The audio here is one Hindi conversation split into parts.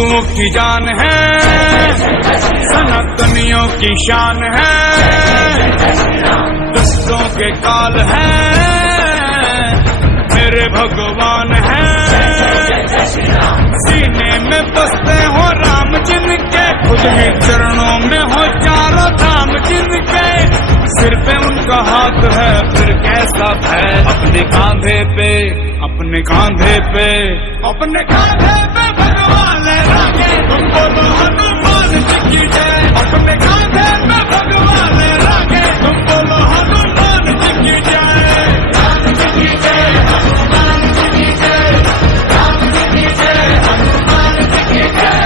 हिंदुओं की जान है, सनातनियों की शान है, दुष्टों के काल है, मेरे भगवान है। सीने में बसते हो राम जिनके, खुद ही चरणों में हो चारों धाम जिनके, सिर पे उनका हाथ है फिर कैसा भय। अपने कांधे पे, अपने कांधे पे, अपने कांधे पे भगवान रागे, तुम बोलो हनुमान जी की जय। अपने कांधे पे भगवान रागे, तुम बोलो हनुमान जी की जय। राम जी की जय, हनुमान जी की जय, राम जी की जय, हनुमान जी की जय।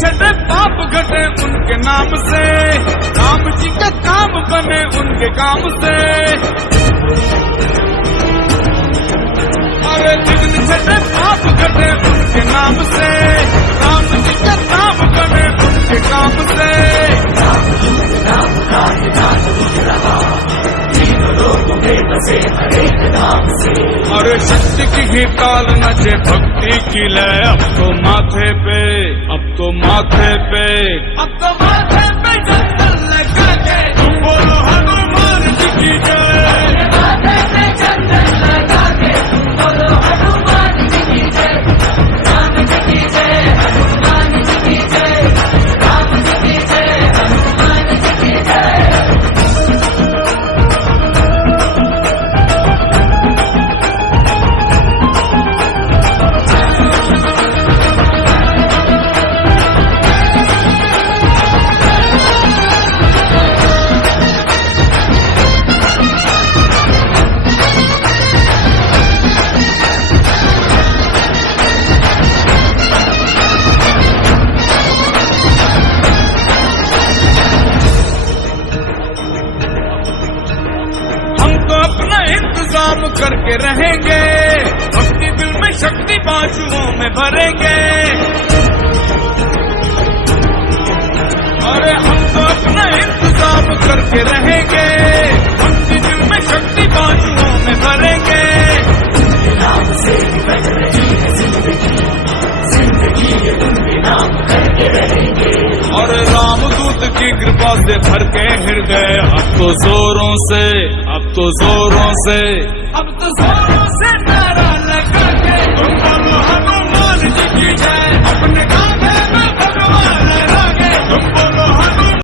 छठे पाप घटे उनके नाम से, राम जी का काम बने उनके काम से। अरे जिन छठे पाप घटे उनके नाम से, राम जी का काम बने उनके काम से। अरे शक्ति की ही ताल नचे भक्ति की लय, अब तो माथे पे, अब तो माथे पे, अब तो माथे पे चंदन लगा के, तुम बोलो हनुमान जी की जय। माथे पे चंदन लगा के, तुम बोलो हनुमान जी की जय। राम जी की जय, हनुमान जी की जय, राम जी की जय, हनुमान जी की जय। इंतजाम करके रहेंगे, भक्ति दिल में शक्ति बाजुओं में भरेंगे। अरे हम तो अपना इंतजाम करके रहेंगे, भक्ति दिल में शक्ति बाजुओं में भरेंगे। नाम से बज रही है जिंदगी, जिंदगी ये उनके नाम करके रहेंगे। और रामदूत की कृपा से भर के हृदय, अब तो जोरों से, अब तो जोरों से, अब तो जोरों से